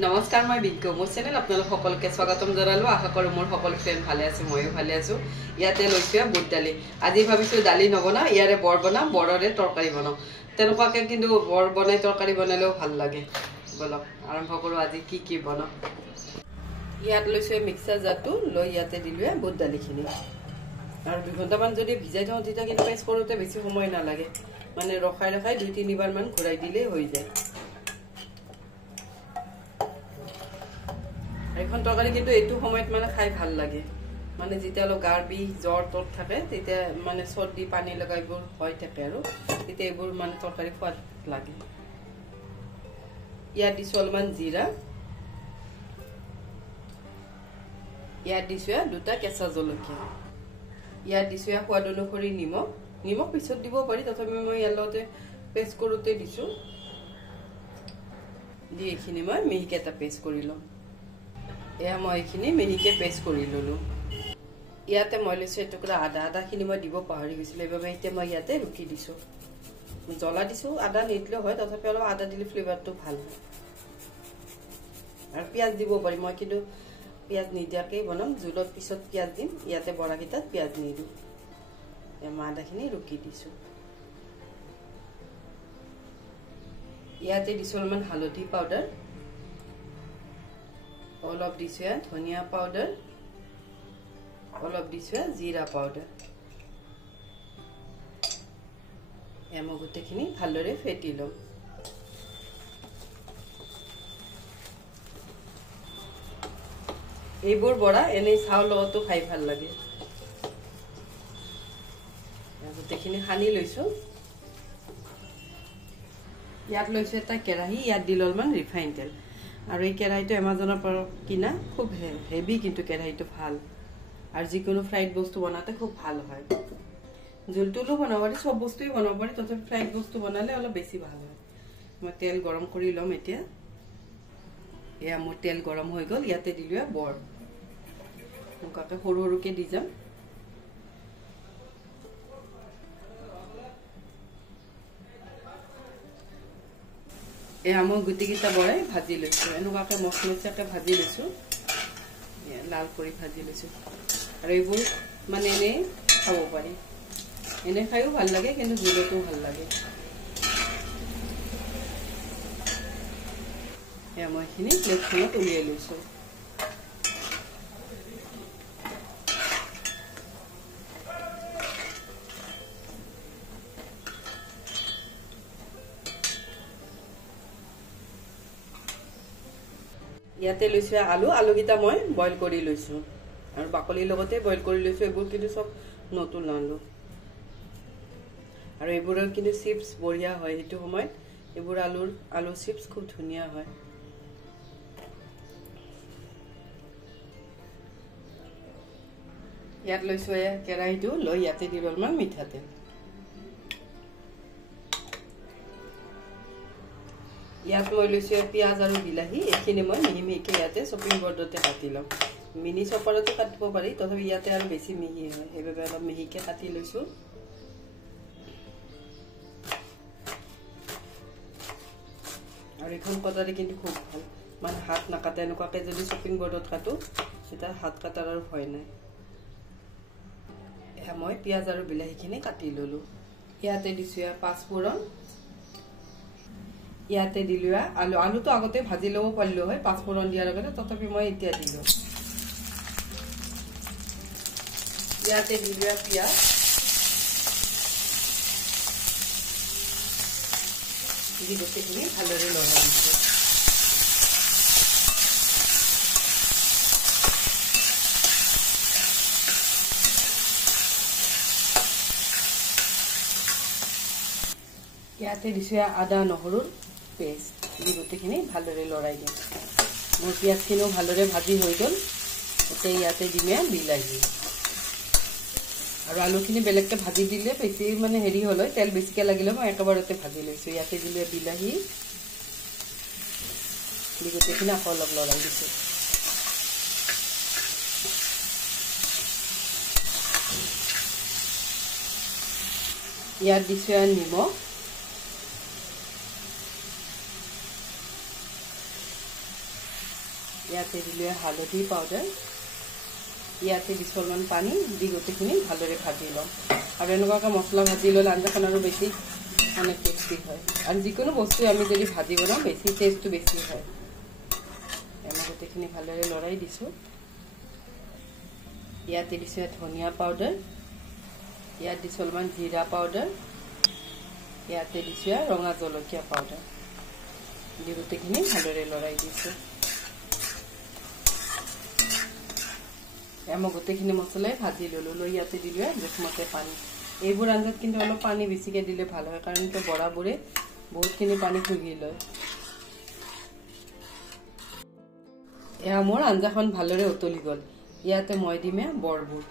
নমস্কাৰ মই বিজ্ঞ মোৰ চেনেল আপোনালোক সকলোকে স্বাগতম জনালো আশা কৰোঁ মোৰ সকলো ফ্ৰেণ্ড ভালে আছে ময়ো ভালে আছো ইয়াতে লৈছো বুট দালি আজি ভাবিছো দালি নবনা ইয়াৰে বৰ বনাম বৰৰে তৰকাৰী বনাম তেনেকুৱাকে কিন্তু বৰ বনাই তৰকাৰী বনালেও ভাল লাগে বলক আৰম্ভ কৰো আজি কি বনাম ইয়াত লৈছো মিক্সাৰ জাৰটো লৈ ইয়াতে দিলো বুট দালিখিনি আৰু 2 ঘণ্টামান যদি ভিজাই থওঁ তেতিয়া কিন্তু পেষ্ট কৰোতে বেছি সময় নালাগে মানে ৰখাই ৰখাই 2-3 বাৰ মান ঘূৰাই দিলে হৈ যায় এখন তৰকাৰী কিন্তু এইটো সময়ত মানে খাই ভাল লাগে মানে যেতিয়া অলপ গাৰ বিষ জ্বৰ তত থাকে তেতিয়া মানে চৰ্দি পানী লগাইবোৰ হৈ থাকে আৰু তেতিয়া এইবোৰ মানে তৰকাৰী খোৱাত লাগে ইয়াত দিছো অলপমান জিৰা ইয়াত দিছো দুটা কেঁচা জলকীয়া ইয়াত দিছো সোৱাদ অনুসৰি নিমখ পিছত দিব পাৰি তথাপি মই ইয়াৰ লগতে পেষ্ট কৰোতে দিছো দি এইখিনি মই মিহিকে এটা পেষ্ট কৰি লম এয়া মই এইখিনি মিহিকে পেষ্ট কৰি ললো ইয়াতে মই লৈছো এটুকুৰা আদাখিনি মই দিব পাহৰি গৈছিলো এইবাবে এতিয়া মই ইয়াতে ৰুকি দিছো জ্বলা দিছো আদা নিদিলে হয় তথাপি অলপ আদা দিলে ফ্লেভাৰটো ভাল হয় আৰু পিয়াজ দিব পাৰি মই কিন্তু পিয়াজ নিদিয়াকে বনাম জুলত পিছত পিয়াজ দিম ইয়াতে বৰাকিটাত পিয়াজ নিদু এয়া আদাখিনি ৰুকি দিছো ইয়াতে দিছো অলপমান হালধি পাউডাৰ অলপ দিছো ধনিয়া পাউডাৰ অলপ দিছো জিৰা পাউডাৰ এমো গুটেখিনি ভালদৰে ফেটি লম এইবোৰ বৰা এনে চাউল লগতো খাই ভাল লাগে গুটেখিনি সানি লৈছো ইয়াত লৈছো এটা কেৰাহী ইয়াত দিল অলপমান ৰিফাইন তেল আৰু এই কেৰাহীটো এমাজনৰ পৰা কিনা খুব হেভি কিন্তু কেৰাহীটো ভাল আৰু যিকোনো ফ্ৰাইড বস্তু বনাতে খুব ভাল হয় জুলটুলো বনাব পাৰি সব বস্তুই বনাব পাৰি তথাপি ফ্ৰাইড বস্তু বনালে অলপ বেছি ভাল হয় মই তেল গৰম কৰি লম এতিয়া এয়া মোৰ তেল গৰম হৈ গল ইয়াতে দিলো বৰ মুকাকে সৰু সৰুকে দি যাম এয়া মই গুটিকিটা বৰাই ভাজি লৈছো এনেকুৱাকে মচমচীয়াকে ভাজি লৈছো লাল কৰি ভাজি লৈছো আৰু এইবোৰ মানে এনে খাব পাৰি এনে খাইও ভাল লাগে কিন্তু জুলতো ভাল লাগে এয়া মই এইখিনি প্লেটখনত উলিয়াই লৈছো ইয়াতে লৈছো আলুগিটা মই বইল কৰি লৈছো আৰু বাকলিৰ লগতে বইল কৰি লৈছো এইবোৰ কিন্তু সব নতুন আলু আৰু এইবোৰৰ কিন্তু চিপছ বঢ়িয়া হয় হেতু সময়ত এইবোৰ আলু চিপছ খুব ধুনিয়া হয় ইয়াত লৈছো কেৰাহীটো লৈ ইয়াতে দিব অলপমান মিঠাতেল ইয়াত মই লৈছো পিয়াজ আৰু বিলাহী এইখিনি মই মিহিকে ইয়াতে চপিং বৰ্ডতে কাটি লম মিনি চপাৰতো কাটিব পাৰি তথাপি ইয়াতে আৰু বেছি মিহি হয় সেইবাবে অলপ মিহিকে কাটি লৈছো আৰু এখন কটাৰী কিন্তু খুব ভাল মানে হাত নাকাটে এনেকুৱাকে যদি চপিং বৰ্ডত কাটো তেতিয়া হাত কাটাৰ আৰু ভয় নাই এয়া মই পিয়াজ আৰু বিলাহীখিনি কাটি ললো ইয়াতে দিছো পাঁচফোৰণ ইয়াতে দিলো আলুটো আগতে ভাজি লব পাৰিলো হয় পাঁচফোৰণ দিয়াৰ লগতে তথাপি মই এতিয়া দিলো ইয়াতে দিলো পিয়াজ দি গোটেইখিনি ভালদৰে লৰাই দিছো ইয়াতে দিছো আদা নহৰুৰ পেষ্ট দি গোটেইখিনি ভালদৰে লৰাই দিম মোৰ পিয়াজখিনিও ভালদৰে ভাজি হৈ গল এতিয়া ইয়াতে দিমে বিলাহী আৰু আলুখিনি বেলেগকে ভাজি দিলে বেছি মানে হেৰি হল তেল বেছিকে লাগিলে মই একেবাৰতে ভাজি লৈছো ইয়াতে দিলে বিলাহী দি গোটেইখিনি আকৌ অলপ লৰাই দিছো ইয়াত দিছো নিমখ ইয়াতে দিলে হালধি পাউডাৰ, ইয়াতে দিছোঁ অলপমান পানী দি গোটেইখিনি ভালদৰে ভাজি লওঁ। আৰু এনেকুৱাকৈ মছলা ভাজি ল'লে আঞ্জাখন আৰু বেছি মানে টেষ্টি হয়। আৰু যিকোনো বস্তু আমি যদি ভাজি বনাওঁ বেছি টেষ্টটো বেছি হয়। আমি গোটেইখিনি ভালদৰে লৰাই দিছোঁ। ইয়াতে দিছোঁ ধনিয়া পাউডাৰ, ইয়াত দিছোঁ অলপমান জিৰা পাউডাৰ, ইয়াতে দিছোঁ ৰঙা জলকীয়া পাউডাৰ দি গোটেইখিনি ভালদৰে লৰাই দিছোঁ। মই গোটেইখিনি মছলাই ভাজি ল'লোঁ। লৈ ইয়াতে দিলোঁ জোখমতে পানী। এইবোৰ আঞ্জাত কিন্তু অলপ পানী বেছিকৈ দিলে ভাল হয়, কাৰণ বৰাবোৰে বহুতখিনি পানী শুহি লয়। এয়া মোৰ আঞ্জাখন ভালদৰে উতলি গ'ল। ইয়াতে মই দিমে বৰবোৰ।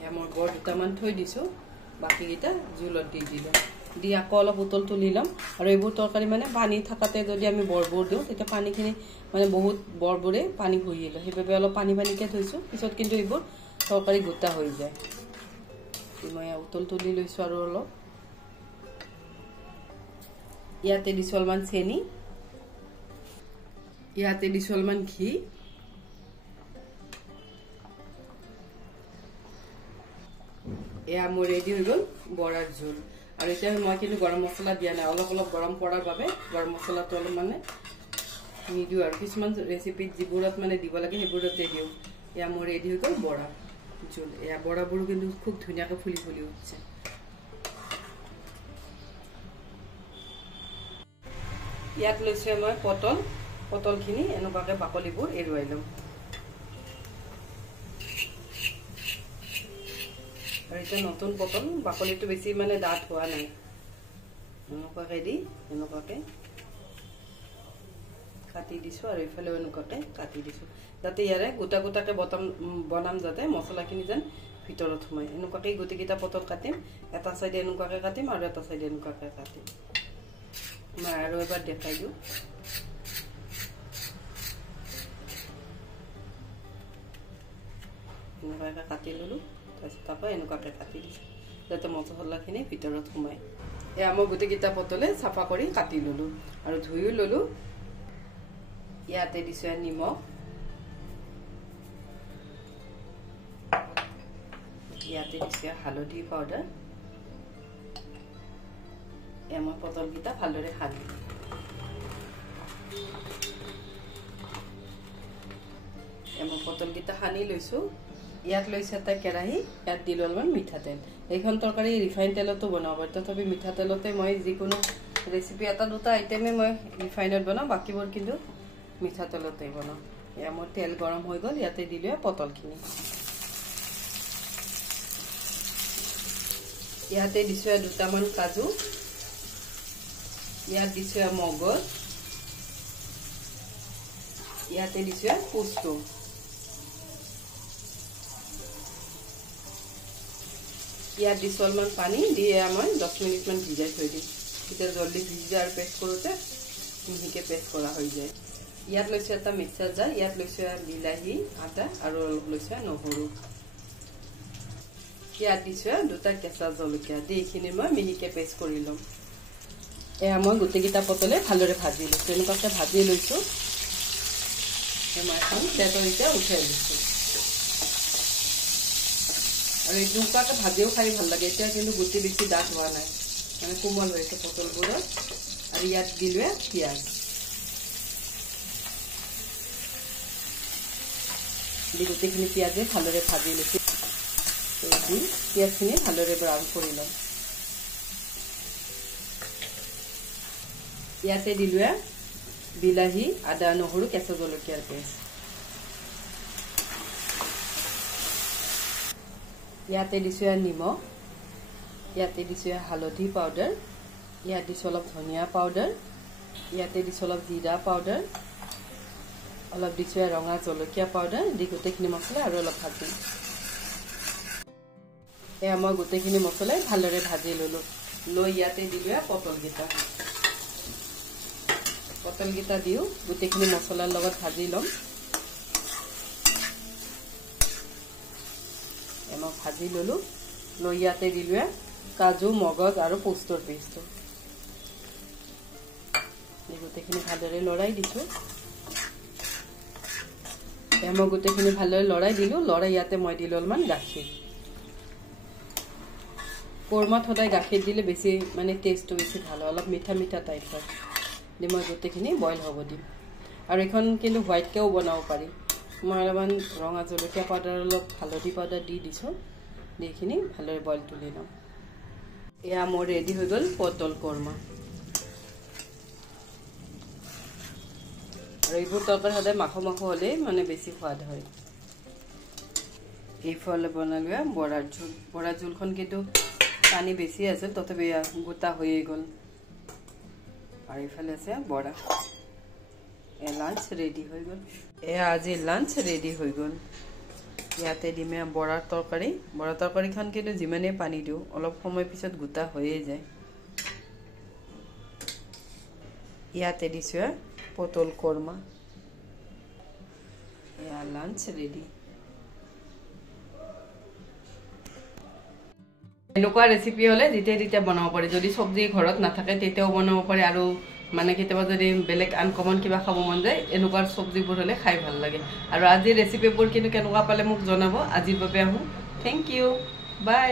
এয়া মই বৰ দুটামান থৈ দিছোঁ, বাকীকেইটা জোলত দি দিলোঁ। দি আকৌ অলপ উতল তুলি ল'ম। আৰু এইবোৰ তৰকাৰী মানে পানী থাকাতে যদি আমি বৰবোৰ দিওঁ তেতিয়া পানীখিনি মানে বহুত বৰবোৰে পানী শুহি লয়। সেইবাবে অলপ পানী পানীকৈ থৈছোঁ, পিছত কিন্তু এইবোৰ তৰকাৰী গোটা হৈ যায়। মই উতল তুলি লৈছোঁ আৰু অলপ। ইয়াতে দিছোঁ অলপমান চেনি, ইয়াতে দিছোঁ অলপমান ঘি, এয়া মোৰ ৰেডি হৈ গ'ল বৰাৰ জোল। আৰু এতিয়া মই কিন্তু গৰম মছলা দিয়া নাই, অলপ অলপ গৰম পৰাৰ বাবে গৰম মছলাটো অলপ মানে নিদিওঁ। আৰু কিছুমান ৰেচিপিত যিবোৰত মানে দিব লাগে সেইবোৰতে দিওঁ। এয়া মোৰ ৰেডি হৈ গ'ল বৰা জোল। এয়া বৰাবোৰো কিন্তু খুব ধুনীয়াকৈ ফুলি ফুলি উঠিছে। ইয়াত লৈছোঁ মই পটলখিনি এনেকুৱাকৈ বাকলিবোৰ এৰুৱাই ল'ম। আৰু এতিয়া নতুন পটল বাকলিটো বেছি মানে ডাঠ হোৱা নাই, এনেকুৱাকৈ দি এনেকুৱাকৈ কাটি দিছোঁ। আৰু এইফালেও এনেকুৱাকৈ কাটি দিছোঁ, যাতে ইয়াৰে গোটা গোটাকৈ বনাম, যাতে মছলাখিনি যেন ভিতৰত সোমায়। এনেকুৱাকৈ গোটেইকেইটা পটল কাটিম, এটা চাইডে এনেকুৱাকৈ কাটিম আৰু এটা চাইডে এনেকুৱাকৈ কাটিম। মই আৰু এবাৰ দেখাই দিওঁ। এনেকুৱাকৈ কাটি ল'লোঁ, তাৰপিছত আকৌ এনেকুৱাকৈ কাটি দিছোঁ যাতে মছলাখিনি ভিতৰত সোমায়। এয়া মই গোটেইকেইটা পটলে চাফা কৰি কাটি ল'লোঁ আৰু ধুইও ল'লোঁ। ইয়াতে দিছোঁ নিমখ, ইয়াতে দিছোঁ হালধি পাউডাৰ। এয়া মই পটলকেইটা ভালদৰে সানি মই পটলকেইটা সানি লৈছোঁ। ইয়াত লৈছোঁ এটা কেৰাহী, ইয়াত দিলোঁ অলপমান মিঠাতেল। এইখন তৰকাৰী ৰিফাইন তেলতো বনাব পাৰি, তথাপি মিঠাতেলতে মই যিকোনো ৰেচিপি এটা দুটা আইটেমে মই ৰিফাইনত বনাওঁ, বাকীবোৰ কিন্তু মিঠাতেলতে বনাওঁ। এয়া মোৰ তেল গৰম হৈ গ'ল। ইয়াতে দিলোঁ পটলখিনি। ইয়াতে দিছোঁ দুটামান কাজু, ইয়াত দিছোঁ মগজ, ইয়াতে দিছোঁ পোস্তু। ইয়াত দিছোঁ অলপমান পানী দি মই 10 মিনিটমান ভিজাই থৈ দিম, তেতিয়া জলদি ভিজি যায় আৰু পেষ্ট কৰোঁতে মিহিকৈ পেষ্ট কৰা হৈ যায়। ইয়াত লৈছোঁ এটা মিক্সাৰ জাৰ, ইয়াত লৈছোঁ বিলাহী, আদা আৰু অলপ লৈছোঁ নহৰু। ইয়াত দিছোঁ দুটা কেঁচা জলকীয়া দি এইখিনি মই মিহিকৈ পেষ্ট কৰি ল'ম। এয়া মই গোটেইকেইটা পটলে ভালদৰে ভাজি লৈছোঁ। এনেকুৱাকৈ ভাজি লৈছোঁ। মই এখন প্লেটৰ এতিয়া উঠাই লৈছোঁ। আৰু এই এনেকুৱাকৈ ভাজিও খাই ভাল লাগে। এতিয়া কিন্তু গুটি বেছি ডাঠ হোৱা নাই, মানে কোমল হৈছে পটলবোৰত। আৰু ইয়াত দিলোঁ পিঁয়াজ দি গোটেইখিনি পিঁয়াজে ভালদৰে ভাজি লৈছোঁ। দি পিঁয়াজখিনি ভালদৰে ব্ৰাউন কৰি ল'ম। ইয়াতে দিলোঁ বিলাহী, আদা, নহৰু, কেঁচা জলকীয়াৰ পেষ্ট। ইয়াতে দিছোঁ নিমখ, ইয়াতে দিছোঁ হালধি পাউডাৰ, ইয়াত দিছোঁ অলপ ধনিয়া পাউডাৰ, ইয়াতে দিছোঁ অলপ জিৰা পাউডাৰ, অলপ দিছোঁ ৰঙা জলকীয়া পাউডাৰ দি গোটেইখিনি মছলা আৰু অলপ ভাজিম। এয়া মই গোটেইখিনি মছলাই ভালদৰে ভাজি ল'লোঁ। লৈ ইয়াতে দিলোঁ পটলকেইটা দিওঁ গোটেইখিনি মছলাৰ লগত ভাজি ল'ম। মই ভাজি ল'লোঁ। লৈ ইয়াতে দিলোঁ কাজু, মগজ আৰু পোস্তৰ পেষ্টটো। গোটেইখিনি ভালদৰে লৰাই দিছোঁ মই গোটেইখিনি ভালদৰে লৰাই দিলোঁ লৰাই ইয়াতে মই দিলোঁ অলপমান গাখীৰ কোৰমাত সদায় গাখীৰ দিলে বেছি মানে টেষ্টটো বেছি ভাল হয় অলপ মিঠা মিঠা টাইপ হয় দি মই গোটেইখিনি বইল হ'ব দিম আৰু এখন কিন্তু হোৱাইটকেও বনাব পাৰি মই অলপমান ৰঙা জলকীয়া পাউডাৰ অলপ হালধি পাউডাৰ দি দিছোঁ দি এইখিনি ভালদৰে বইল তুলি লওঁ এয়া মোৰ ৰেডি হৈ গ'ল পটল কোৰমা আৰু এইবোৰ তৰকাৰী সদায় মাখো মাখো হ'লেই মানে বেছি সোৱাদ হয় এইফালে বনালোঁ বৰাৰ জোলখন কিন্তু পানী বেছি আছে তথাপি গোটা হৈয়ে গ'ল আৰু এইফালে আছে বৰা লাঞ্চ ৰেডি হৈ গ'ল এয়া আজি লাঞ্চ ৰেডি হৈ গ'ল ইয়াতে দিমে বৰাৰ তৰকাৰীখন কিন্তু যিমানেই পানী দিওঁ অলপ সময় পিছত গোটা হৈয়ে যায় ইয়াতে দিছোঁ পটল কোৰমা এয়া লাঞ্চ ৰেডি এনেকুৱা ৰেচিপি হ'লে যেতিয়া তেতিয়া বনাব পাৰি যদি চব্জি ঘৰত নাথাকে তেতিয়াও বনাব পাৰি আৰু মানে কেতিয়াবা যদি বেলেগ আনকমন কিবা খাব মন যায় এনেকুৱা চব্জিবোৰ হ'লে খাই ভাল লাগে আৰু আজিৰ ৰেচিপিবোৰ কিন্তু কেনেকুৱা পালে মোক জনাব আজিৰ বাবে আহোঁ থেংক ইউ বাই